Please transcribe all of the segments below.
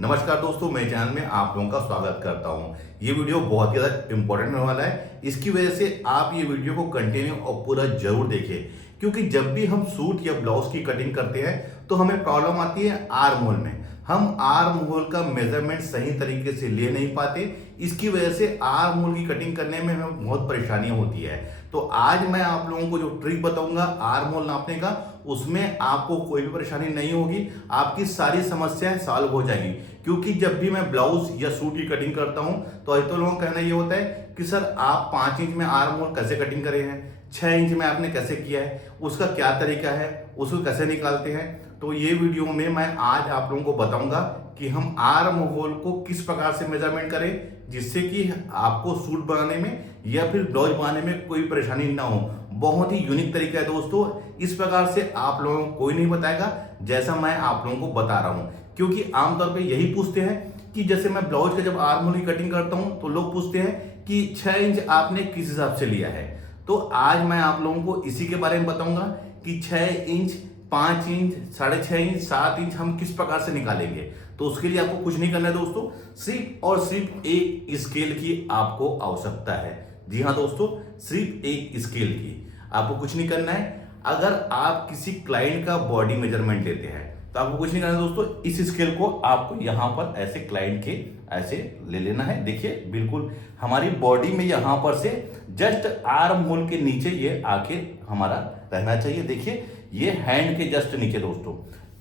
नमस्कार दोस्तों, मेरे चैनल में आप लोगों का स्वागत करता हूं। ये वीडियो बहुत ही ज़्यादा इंपॉर्टेंट होने वाला है। इसकी वजह से आप ये वीडियो को कंटिन्यू और पूरा जरूर देखें, क्योंकि जब भी हम सूट या ब्लाउज की कटिंग करते हैं तो हमें प्रॉब्लम आती है आर्म होल में। हम आर्म होल का मेजरमेंट सही तरीके से ले नहीं पाते। इसकी वजह से आर्म होल की कटिंग करने में हमें बहुत परेशानियां होती है। तो आज मैं आप लोगों को जो ट्रिक बताऊंगा आर्म होल नापने का, उसमें आपको कोई भी परेशानी नहीं होगी। आपकी सारी समस्याएं सॉल्व हो जाएंगी। क्योंकि जब भी मैं ब्लाउज या सूट की कटिंग करता हूं तो लोगों का कहना ये होता है कि सर आप 5 इंच में आर्म होल कैसे कटिंग करे हैं, 6 इंच में आपने कैसे किया है, उसका क्या तरीका है, उसको कैसे निकालते हैं। तो ये वीडियो में मैं आज आप लोगों को बताऊंगा कि हम आर्म होल को किस प्रकार से मेजरमेंट करें, जिससे कि आपको सूट बनाने में या फिर ब्लाउज बनाने में कोई परेशानी ना हो। बहुत ही यूनिक तरीका है दोस्तों। इस प्रकार से आप लोगों को कोई नहीं बताएगा जैसा मैं आप लोगों को बता रहा हूं। क्योंकि आमतौर पे यही पूछते हैं कि जैसे मैं ब्लाउज का जब आर्म होल की कटिंग करता हूं तो लोग पूछते हैं कि 6 इंच आपने किस हिसाब से लिया है। तो आज मैं आप लोगों को इसी के बारे में बताऊंगा कि 6 इंच, 5 इंच, 6.5 इंच, 7 इंच हम किस प्रकार से निकालेंगे। तो उसके लिए आपको कुछ नहीं करना है दोस्तों, सिर्फ और सिर्फ एक स्केल की आपको आवश्यकता है। जी हाँ दोस्तों, सिर्फ एक स्केल की आपको कुछ नहीं करना है। अगर आप किसी क्लाइंट का बॉडी मेजरमेंट लेते हैं तो आपको कुछ नहीं करना है दोस्तों। इस स्केल को आपको यहां पर ऐसे क्लाइंट के ऐसे ले लेना है। देखिए बिल्कुल हमारी बॉडी में यहां पर से जस्ट आर्म होल के नीचे ये आके हमारा रहना चाहिए। देखिए ये हैंड के जस्ट नीचे दोस्तों।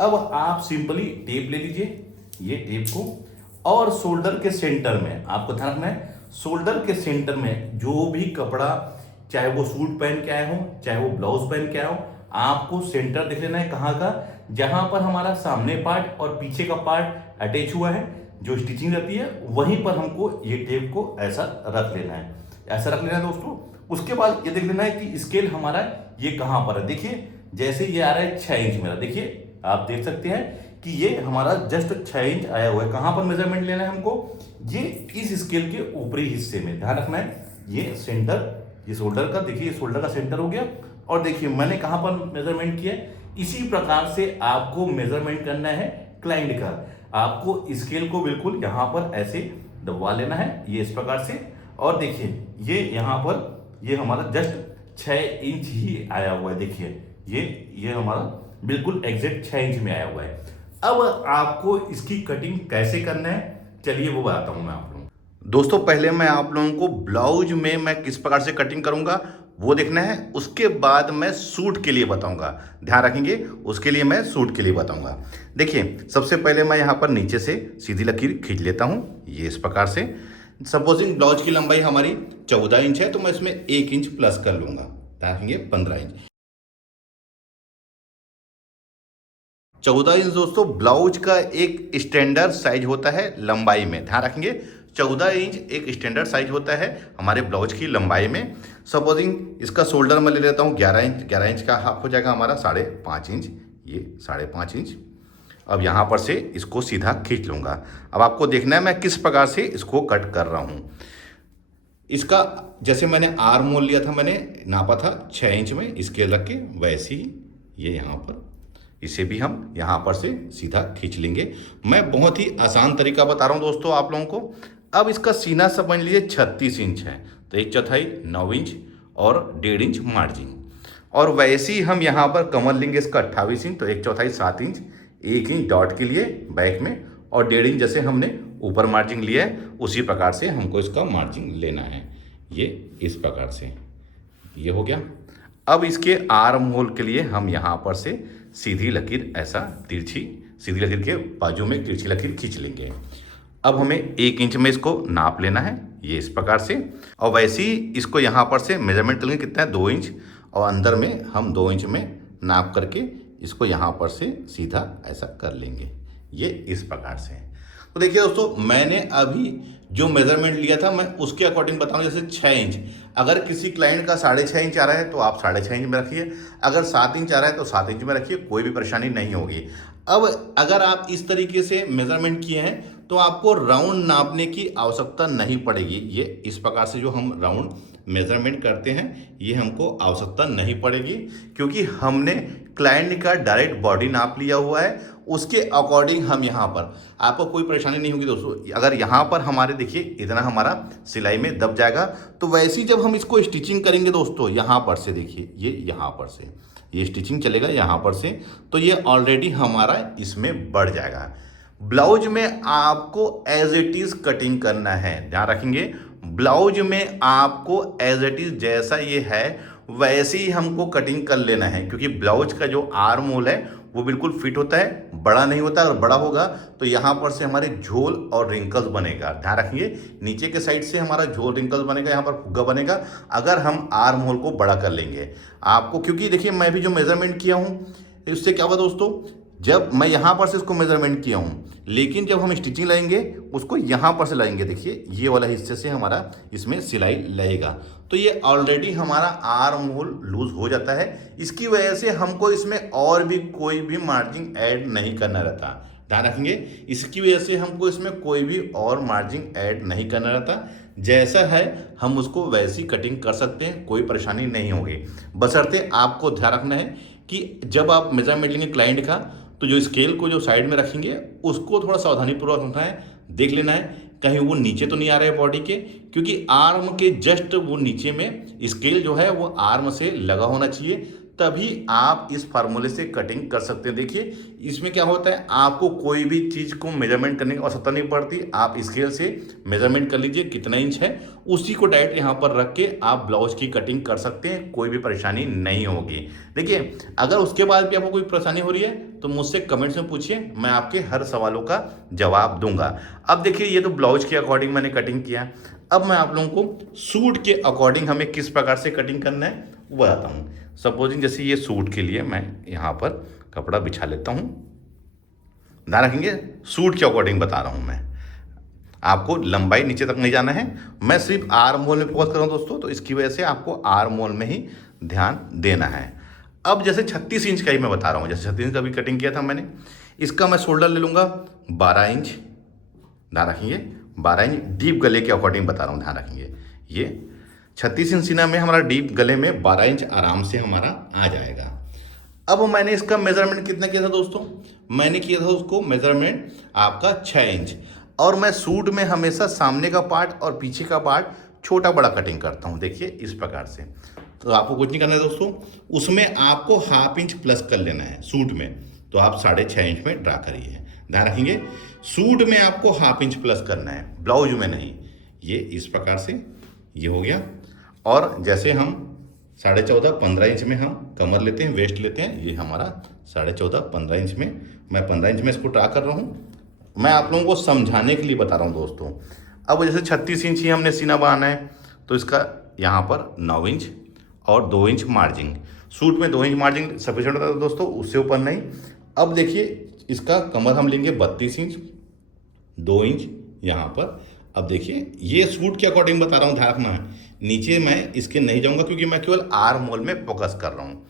अब आप सिंपली टेप ले लीजिए, ये टेप को, और शोल्डर के सेंटर में आपको ध्यान रखना है। शोल्डर के सेंटर में जो भी कपड़ा, चाहे वो सूट पहन के आए हो चाहे वो ब्लाउज पहन के आए हो, आपको सेंटर देख लेना है कहाँ का, जहां पर हमारा सामने पार्ट और पीछे का पार्ट अटैच हुआ है, जो स्टिचिंग रहती है, वहीं पर हमको ये टेप को ऐसा रख लेना है। ऐसा रख लेना है दोस्तों। उसके बाद ये देख लेना है कि स्केल हमारा ये कहां पर है। देखिए जैसे ये आ रहा है 6 इंच मेरा, देखिए आप देख सकते हैं कि ये हमारा जस्ट 6 इंच आया हुआ है। कहां पर मेजरमेंट लेना है हमको, ये इस स्केल के ऊपरी हिस्से में ध्यान रखना है। ये सेंटर, ये शोल्डर का, देखिए ये शोल्डर का सेंटर हो गया। और देखिए मैंने कहां पर मेजरमेंट किया है। इसी प्रकार से आपको मेजरमेंट करना है क्लाइंट का। आपको स्केल को बिल्कुल यहां पर ऐसे दबवा लेना है, ये इस प्रकार से। और देखिए ये यहां पर ये हमारा जस्ट 6 इंच ही आया हुआ है। देखिए ये हमारा बिल्कुल एग्जैक्ट 6 इंच में आया हुआ है। अब आपको इसकी कटिंग कैसे करना है, चलिए वो बताता हूं मैं आप लोगों को। दोस्तों पहले मैं आप लोगों को ब्लाउज में मैं किस प्रकार से कटिंग करूंगा वो देखना है। उसके बाद मैं सूट के लिए बताऊंगा, ध्यान रखेंगे। उसके लिए मैं सूट के लिए बताऊंगा। देखिए सबसे पहले मैं यहां पर नीचे से सीधी लकीर खींच लेता हूं, ये इस प्रकार से। सपोजिंग ब्लाउज की लंबाई हमारी 14 इंच है तो मैं इसमें 1 इंच प्लस कर लूंगा, ध्यान रखेंगे 15 इंच। 14 इंच दोस्तों ब्लाउज का एक स्टैंडर्ड साइज होता है लंबाई में, ध्यान रखेंगे। 14 इंच एक स्टैंडर्ड साइज होता है हमारे ब्लाउज की लंबाई में। सपोजिंग इसका शोल्डर मैं ले लेता हूँ 11 इंच। 11 इंच का हाफ हो जाएगा हमारा 5.5 इंच, ये 5.5 इंच। अब यहाँ पर से इसको सीधा खींच लूँगा। अब आपको देखना है मैं किस प्रकार से इसको कट कर रहा हूँ। इसका जैसे मैंने आर्म होल लिया था, मैंने नापा था 6 इंच में स्केल रख के, वैसे ही ये यहाँ पर इसे भी हम यहाँ पर से सीधा खींच लेंगे। मैं बहुत ही आसान तरीका बता रहा हूँ दोस्तों आप लोगों को। अब इसका सीना समझ लीजिए 36 इंच है तो 1/4 9 इंच और 1.5 इंच मार्जिन। और वैसे ही हम यहाँ पर कमर लेंगे इसका 28 इंच तो 1/4 7 इंच, 1 इंच डॉट के लिए बैक में, और 1.5 इंच जैसे हमने ऊपर मार्जिन लिया है उसी प्रकार से हमको इसका मार्जिन लेना है। ये इस प्रकार से ये हो गया। अब इसके आर्म होल के लिए हम यहाँ पर से सीधी लकीर ऐसा तिरछी, सीधी लकीर के बाजू में तिरछी लकीर खींच लेंगे। अब हमें 1 इंच में इसको नाप लेना है, ये इस प्रकार से। और वैसे ही इसको यहाँ पर से मेजरमेंट लेंगे कितना है 2 इंच, और अंदर में हम 2 इंच में नाप करके इसको यहाँ पर से सीधा ऐसा कर लेंगे, ये इस प्रकार से। तो देखिए दोस्तों मैंने अभी जो मेजरमेंट लिया था मैं उसके अकॉर्डिंग बताऊंगा। जैसे 6 इंच, अगर किसी क्लाइंट का 6.5 इंच आ रहा है तो आप 6.5 इंच में रखिए। अगर 7 इंच आ रहा है तो 7 इंच में रखिए, कोई भी परेशानी नहीं होगी। अब अगर आप इस तरीके से मेजरमेंट किए हैं तो आपको राउंड नापने की आवश्यकता नहीं पड़ेगी। ये इस प्रकार से जो हम राउंड मेजरमेंट करते हैं ये हमको आवश्यकता नहीं पड़ेगी, क्योंकि हमने क्लाइंट का डायरेक्ट बॉडी नाप लिया हुआ है। उसके अकॉर्डिंग हम यहाँ पर, आपको कोई परेशानी नहीं होगी दोस्तों। अगर यहाँ पर हमारे देखिए इतना हमारा सिलाई में दब जाएगा, तो वैसे ही जब हम इसको स्टिचिंग करेंगे दोस्तों, यहाँ पर से देखिए ये यहाँ पर से ये स्टिचिंग चलेगा यहाँ पर से, तो ये ऑलरेडी हमारा इसमें बढ़ जाएगा। ब्लाउज में आपको एज इट इज कटिंग करना है, ध्यान रखेंगे। ब्लाउज में आपको एज इट इज जैसा ये है वैसे ही हमको कटिंग कर लेना है, क्योंकि ब्लाउज का जो आर्म होल है वो बिल्कुल फिट होता है, बड़ा नहीं होता। अगर बड़ा होगा तो यहाँ पर से हमारे झोल और रिंकल्स बनेगा, ध्यान रखिए। नीचे के साइड से हमारा झोल रिंकल्स बनेगा, यहाँ पर फुग्गा बनेगा अगर हम आर्म होल को बड़ा कर लेंगे। आपको क्योंकि देखिए मैं भी जो मेजरमेंट किया हूँ इससे क्या हुआ दोस्तों, जब मैं यहाँ पर से इसको मेजरमेंट किया हूँ, लेकिन जब हम स्टिचिंग लाएंगे उसको यहाँ पर से लाएंगे, देखिए ये वाला हिस्से से हमारा इसमें सिलाई लगेगा, तो ये ऑलरेडी हमारा आर्म होल लूज हो जाता है। इसकी वजह से हमको इसमें और भी कोई भी मार्जिन ऐड नहीं करना रहता, ध्यान रखेंगे। इसकी वजह से हमको इसमें कोई भी और मार्जिन ऐड नहीं करना रहता, जैसा है हम उसको वैसी कटिंग कर सकते हैं, कोई परेशानी नहीं होगी। बशर्ते आपको ध्यान रखना है कि जब आप मेजरमेंट लेंगे क्लाइंट का, तो जो स्केल को जो साइड में रखेंगे उसको थोड़ा सावधानीपूर्वक रखना है, देख लेना है कहीं वो नीचे तो नहीं आ रहे हैं बॉडी के, क्योंकि आर्म के जस्ट वो नीचे में स्केल जो है वो आर्म से लगा होना चाहिए, तभी आप इस फार्मूले से कटिंग कर सकते हैं। देखिए इसमें क्या होता है, आपको कोई भी चीज़ को मेजरमेंट करने की आवश्यकता नहीं पड़ती, आप स्केल से मेजरमेंट कर लीजिए कितना इंच है, उसी को डायरेक्ट यहाँ पर रख के आप ब्लाउज की कटिंग कर सकते हैं, कोई भी परेशानी नहीं होगी। देखिए अगर उसके बाद भी आपको कोई परेशानी हो रही है तो मुझसे कमेंट्स में पूछिए, मैं आपके हर सवालों का जवाब दूंगा। अब देखिए ये तो ब्लाउज के अकॉर्डिंग मैंने कटिंग किया, अब मैं आप लोगों को सूट के अकॉर्डिंग हमें किस प्रकार से कटिंग करना है वो बताता हूँ। सपोजिंग जैसे ये सूट के लिए मैं यहाँ पर कपड़ा बिछा लेता हूँ, ध्यान रखेंगे सूट के अकॉर्डिंग बता रहा हूँ मैं, आपको लंबाई नीचे तक नहीं जाना है, मैं सिर्फ आर्म होल में फोकस कर रहा हूँ दोस्तों, तो इसकी वजह से आपको आर्म होल में ही ध्यान देना है। अब जैसे 36 इंच का ही मैं बता रहा हूँ, जैसे 36 इंच का भी कटिंग किया था मैंने, इसका मैं शोल्डर ले लूँगा 12 इंच, ध्यान रखेंगे 12 इंच डीप गले के अकॉर्डिंग बता रहा हूँ, ध्यान रखेंगे। ये 36 इंच सीना में हमारा डीप गले में 12 इंच आराम से हमारा आ जाएगा। अब मैंने इसका मेजरमेंट कितना किया था दोस्तों, मैंने किया था उसको मेजरमेंट आपका 6 इंच, और मैं सूट में हमेशा सामने का पार्ट और पीछे का पार्ट छोटा बड़ा कटिंग करता हूँ, देखिए इस प्रकार से। तो आपको कुछ नहीं करना है दोस्तों, उसमें आपको ½ इंच प्लस कर लेना है सूट में, तो आप 6.5 इंच में ड्रा करिए, ध्यान रखेंगे। सूट में आपको ½ इंच प्लस करना है, ब्लाउज में नहीं। ये इस प्रकार से ये हो गया, और जैसे हम 14.5 15 इंच में हम कमर लेते हैं, वेस्ट लेते हैं, ये हमारा 14.5 15 इंच में, मैं 15 इंच में इसको ड्रा कर रहा हूँ, मैं आप लोगों को समझाने के लिए बता रहा हूँ दोस्तों। अब जैसे 36 इंच ही हमने सीना बनाना है, तो इसका यहाँ पर 9 इंच और 2 इंच मार्जिन, सूट में 2 इंच मार्जिन सफिशिएंट होता है दोस्तों, उससे ऊपर नहीं। अब देखिए इसका कमर हम लेंगे 32 इंच, 2 इंच यहाँ पर। अब देखिए ये सूट के अकॉर्डिंग बता रहा हूँ, ध्यान रखना है, नीचे मैं इसके नहीं जाऊँगा क्योंकि मैं केवल आर्म होल में फोकस कर रहा हूँ।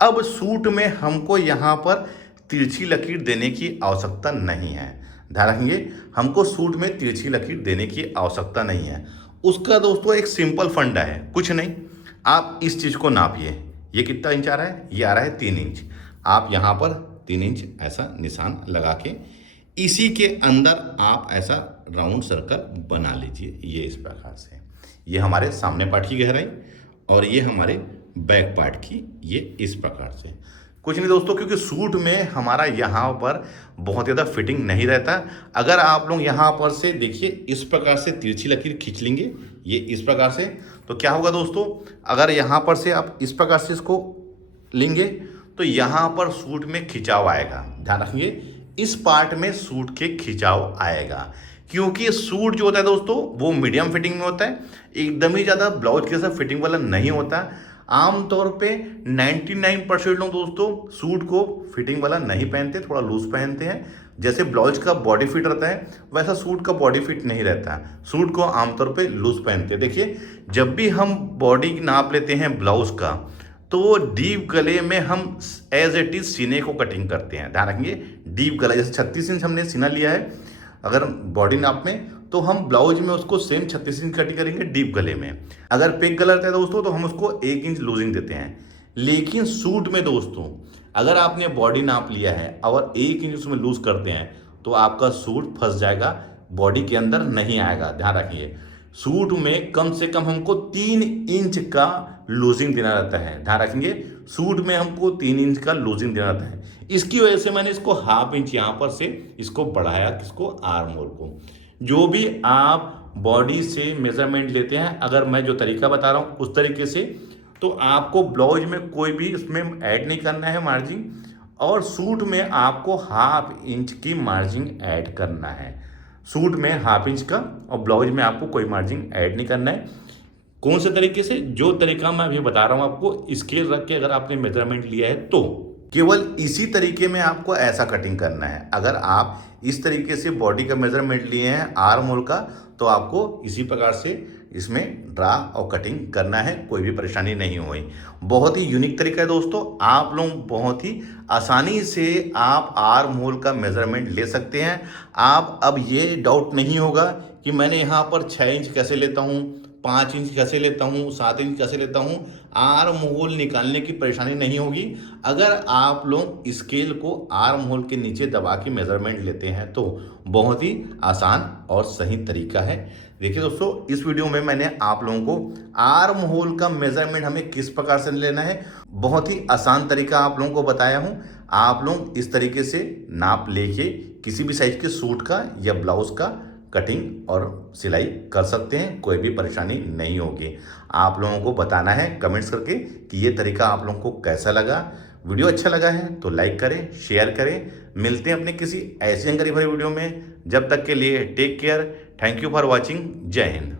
अब सूट में हमको यहाँ पर तिरछी लकीर देने की आवश्यकता नहीं है, ध्यान रखेंगे, हमको सूट में तिरछी लकीर देने की आवश्यकता नहीं है। उसका दोस्तों एक सिंपल फंडा है, कुछ नहीं, आप इस चीज़ को नापिए, ये कितना इंच आ रहा है, ये आ रहा है 3 इंच, आप यहाँ पर 3 इंच ऐसा निशान लगा के इसी के अंदर आप ऐसा राउंड सर्कल बना लीजिए, ये इस प्रकार से। ये हमारे सामने पार्ट की गहराई और ये हमारे बैक पार्ट की, ये इस प्रकार से। कुछ नहीं दोस्तों, क्योंकि सूट में हमारा यहाँ पर बहुत ज़्यादा फिटिंग नहीं रहता। अगर आप लोग यहाँ पर से देखिए इस प्रकार से तिरछी लकीर खींच लेंगे, ये इस प्रकार से, तो क्या होगा दोस्तों, अगर यहाँ पर से आप इस प्रकार से इसको लेंगे तो यहाँ पर सूट में खिंचाव आएगा, ध्यान रखिए, इस पार्ट में सूट के खिंचाव आएगा, क्योंकि सूट जो होता है दोस्तों वो मीडियम फिटिंग में होता है, एकदम ही ज़्यादा ब्लाउज के साथ फिटिंग वाला नहीं होता। आमतौर पे 99% लोग दोस्तों सूट को फिटिंग वाला नहीं पहनते, थोड़ा लूज पहनते हैं। जैसे ब्लाउज का बॉडी फिट रहता है वैसा सूट का बॉडी फिट नहीं रहता, सूट को आमतौर पे लूज पहनते हैं। देखिए जब भी हम बॉडी नाप लेते हैं ब्लाउज का, तो डीप गले में हम एज इट इज सीने को कटिंग करते हैं, ध्यान रखेंगे, डीप गला, जैसे 36 इंच हमने सीना लिया है अगर बॉडी नाप में, तो हम ब्लाउज में उसको सेम 36 इंच कटिंग करेंगे डीप गले में। अगर पेक गला रहता है दोस्तों तो हम उसको 1 इंच लूजिंग देते हैं। लेकिन सूट में दोस्तों अगर आपने बॉडी नाप लिया है और 1 इंच उसमें लूज करते हैं तो आपका सूट फंस जाएगा, बॉडी के अंदर नहीं आएगा। ध्यान रखिए, सूट में कम से कम हमको 3 इंच का लूजिंग देना रहता है। ध्यान रखेंगे, सूट में हमको 3 इंच का लूजिंग देना रहता है। इसकी वजह से मैंने इसको 1/2 इंच यहाँ पर से इसको बढ़ाया, किसको, आर्म होल को। जो भी आप बॉडी से मेजरमेंट लेते हैं, अगर मैं जो तरीका बता रहा हूँ उस तरीके से, तो आपको ब्लाउज में कोई भी इसमें ऐड नहीं करना है मार्जिन, और सूट में आपको 1/2 इंच की मार्जिन ऐड करना है। सूट में 1/2 इंच का और ब्लाउज में आपको कोई मार्जिन ऐड नहीं करना है। कौन से तरीके से? जो तरीका मैं अभी बता रहा हूँ आपको, स्केल रख के अगर आपने मेजरमेंट लिया है तो केवल इसी तरीके में आपको ऐसा कटिंग करना है। अगर आप इस तरीके से बॉडी का मेजरमेंट लिए हैं आर्म होल का, तो आपको इसी प्रकार से इसमें ड्रा और कटिंग करना है, कोई भी परेशानी नहीं हुई। बहुत ही यूनिक तरीका है दोस्तों, आप लोग बहुत ही आसानी से आप आर्म होल का मेजरमेंट ले सकते हैं। आप अब ये डाउट नहीं होगा कि मैंने यहाँ पर 6 इंच कैसे लेता हूँ, 5 इंच कैसे लेता हूँ, 7 इंच कैसे लेता हूँ। आर्म होल निकालने की परेशानी नहीं होगी अगर आप लोग स्केल को आर्म होल के नीचे दबा के मेजरमेंट लेते हैं, तो बहुत ही आसान और सही तरीका है। देखिए दोस्तों, इस वीडियो में मैंने आप लोगों को आर्म होल का मेजरमेंट हमें किस प्रकार से लेना है, बहुत ही आसान तरीका आप लोगों को बताया हूँ। आप लोग इस तरीके से नाप लेके किसी भी साइज के सूट का या ब्लाउज का कटिंग और सिलाई कर सकते हैं, कोई भी परेशानी नहीं होगी। आप लोगों को बताना है कमेंट्स करके कि ये तरीका आप लोगों को कैसा लगा। वीडियो अच्छा लगा है तो लाइक करें, शेयर करें। मिलते हैं अपने किसी ऐसी जानकारी भरे वीडियो में। जब तक के लिए take care, thank you for watching, Jai Hind.